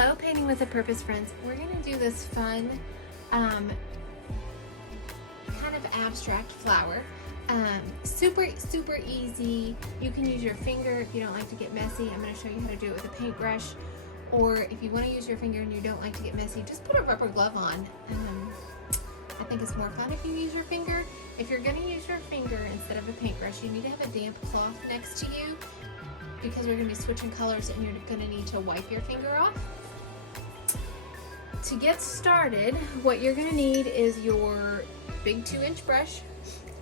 Hello, Painting with a Purpose friends. We're going to do this fun, kind of abstract flower. Super easy. You can use your finger if you don't like to get messy. I'm going to show you how to do it with a paintbrush. Or if you want to use your finger and you don't like to get messy, just put a rubber glove on. I think it's more fun if you use your finger. If you're going to use your finger instead of a paintbrush, you need to have a damp cloth next to you, because we're going to be switching colors and you're going to need to wipe your finger off. To get started, what you're going to need is your big 2-inch brush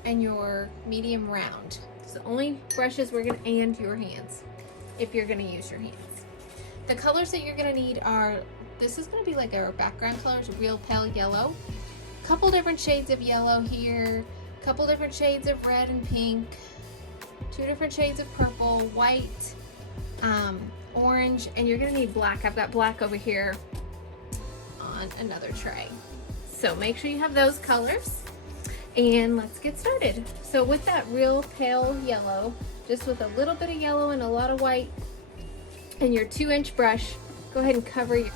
and your medium round. It's the only brushes we're going to, and your hands, if you're going to use your hands. The colors that you're going to need are, this is going to be like our background colors, real pale yellow, couple different shades of yellow here, couple different shades of red and pink, 2 different shades of purple, white, orange, and you're gonna need black. I've got black over here on another tray. So make sure you have those colors, and let's get started. So with that real pale yellow, just with a little bit of yellow and a lot of white, and your 2-inch brush, go ahead and cover your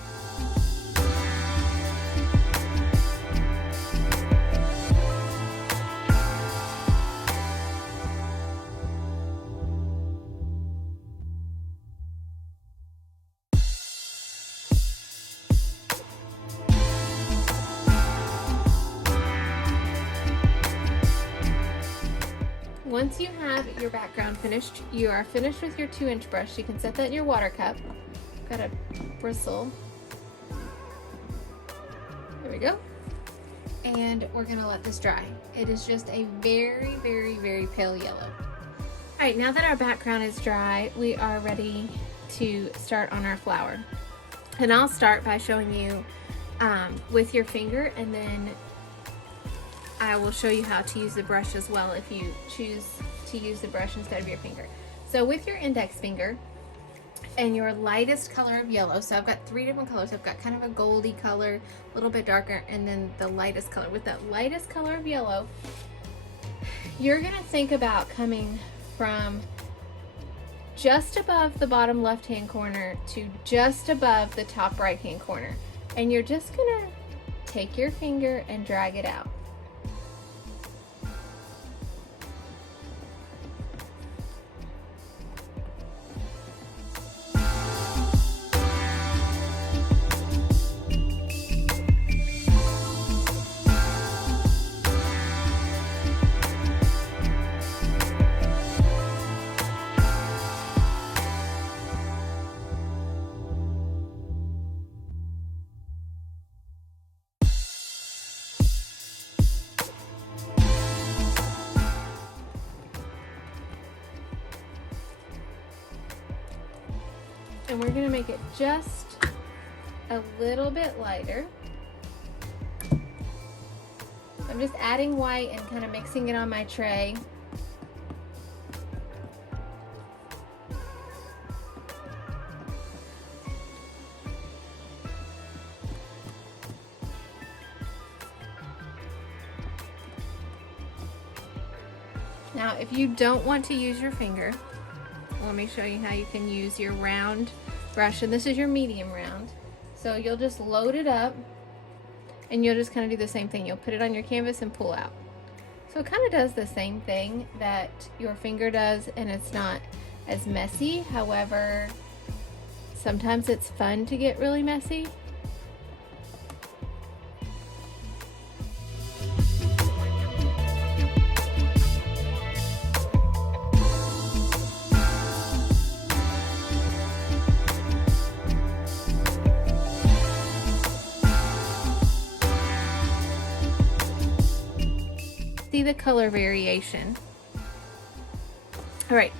Once you have your background finished, you are finished with your 2-inch brush. You can set that in your water cup. Got a bristle. There we go. And we're gonna let this dry. It is just a very pale yellow. All right, now that our background is dry, we are ready to start on our flower. And I'll start by showing you with your finger, and then I will show you how to use the brush as well if you choose to use the brush instead of your finger. So with your index finger and your lightest color of yellow, so I've got 3 different colors. I've got kind of a goldy color, a little bit darker, and then the lightest color. With that lightest color of yellow, you're gonna think about coming from just above the bottom left-hand corner to just above the top right-hand corner. And you're just gonna take your finger and drag it out. And we're gonna make it just a little bit lighter. I'm just adding white and kind of mixing it on my tray. Now, if you don't want to use your finger, let me show you how you can use your round brush, and this is your medium round. So you'll just load it up and you'll just kind of do the same thing. You'll put it on your canvas and pull out. So it kind of does the same thing that your finger does, and it's not as messy. However, sometimes it's fun to get really messy. See the color variation. All right,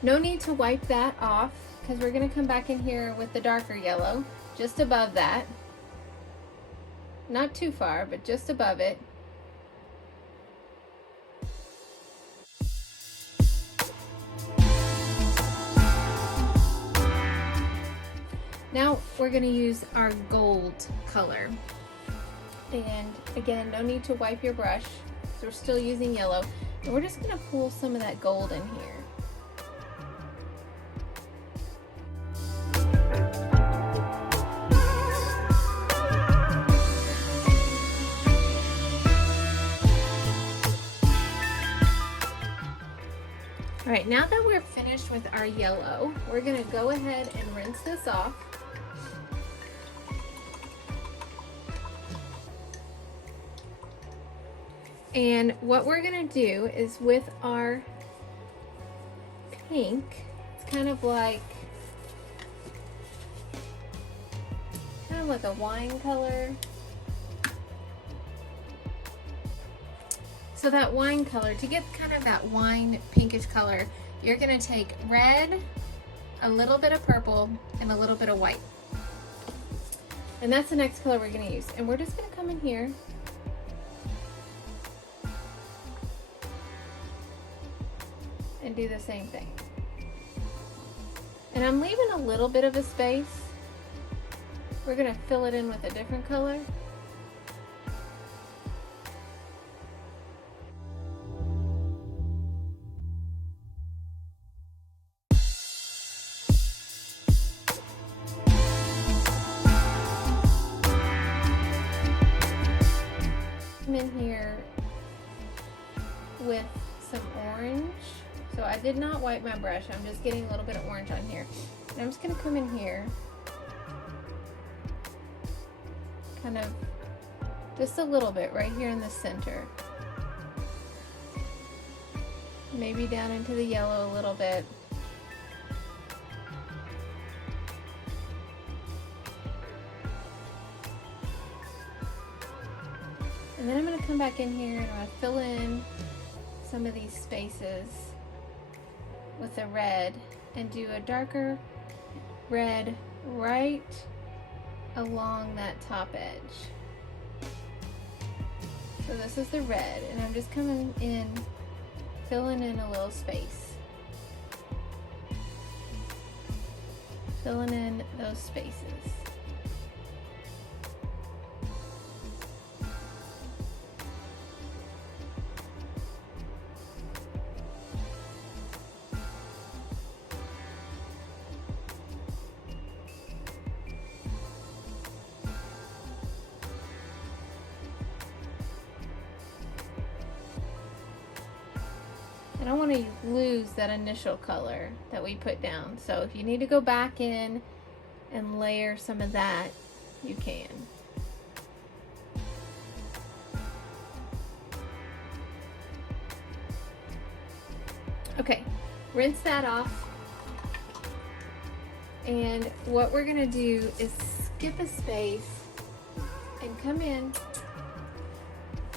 no need to wipe that off, because we're going to come back in here with the darker yellow just above that, not too far, but just above it. Now we're going to use our gold color, and again, no need to wipe your brush. We're still using yellow, and we're just going to pull some of that gold in here. right, now that we're finished with our yellow, we're gonna go ahead and rinse this off. And what we're gonna do is with our pink, it's kind of like a wine color. So that wine color, to get kind of that wine pinkish color, you're gonna take red, a little bit of purple, and a little bit of white. And that's the next color we're gonna use. And we're just gonna come in here and do the same thing. And I'm leaving a little bit of a space. We're gonna fill it in with a different color. I'm in here with some orange. So I did not wipe my brush. I'm just getting a little bit of orange on here. And I'm just gonna come in here, kind of just a little bit right here in the center. Maybe down into the yellow a little bit. And then I'm gonna come back in here and I'm gonna fill in some of these spaces with the red and do a darker red right along that top edge. So this is the red, and I'm just coming in, filling in a little space. Filling in those spaces. I don't want to lose that initial color that we put down. So if you need to go back in and layer some of that, you can. Okay, rinse that off. And what we're gonna do is skip a space and come in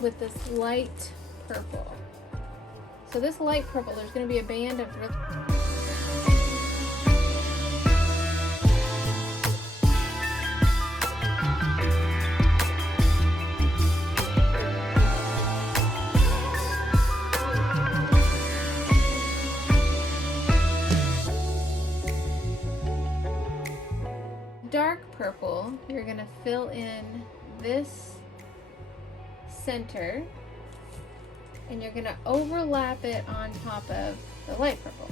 with this light purple. So this light purple, there's going to be a band of dark purple. You're going to fill in this center. And you're going to overlap it on top of the light purple.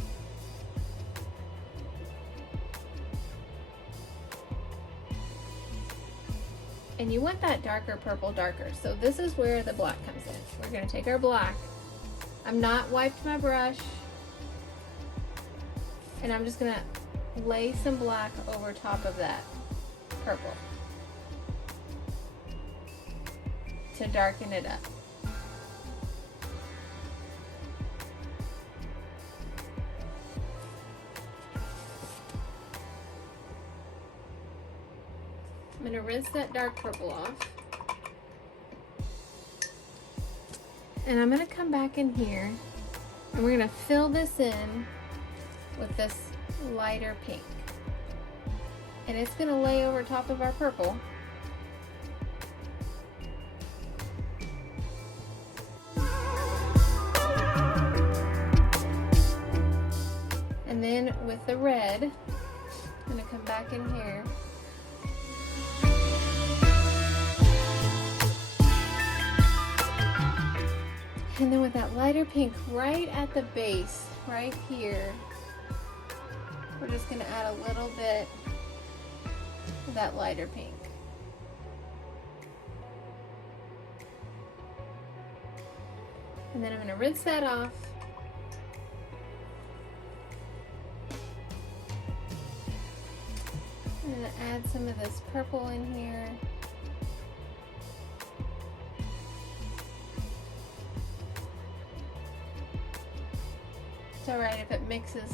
And you want that darker purple darker. So this is where the black comes in. We're going to take our black. I'm not wiped my brush. And I'm just going to lay some black over top of that purple to darken it up. I'm going to rinse that dark purple off. And I'm going to come back in here and we're going to fill this in with this lighter pink. And it's going to lay over top of our purple. And then with the red, I'm going to come back in here. And then with that lighter pink right at the base, right here, we're just going to add a little bit of that lighter pink. And then I'm going to rinse that off. add some of this purple in here. It's alright if it mixes.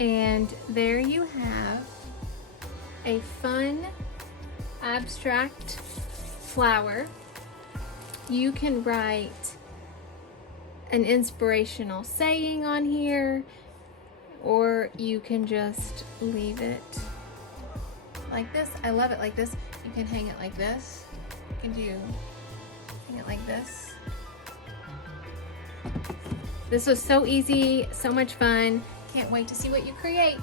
And there you have a fun abstract flower. You can write an inspirational saying on here, or you can just leave it like this. I love it like this. You can hang it like this. You can hang it like this. This was so easy, so much fun. Can't wait to see what you create.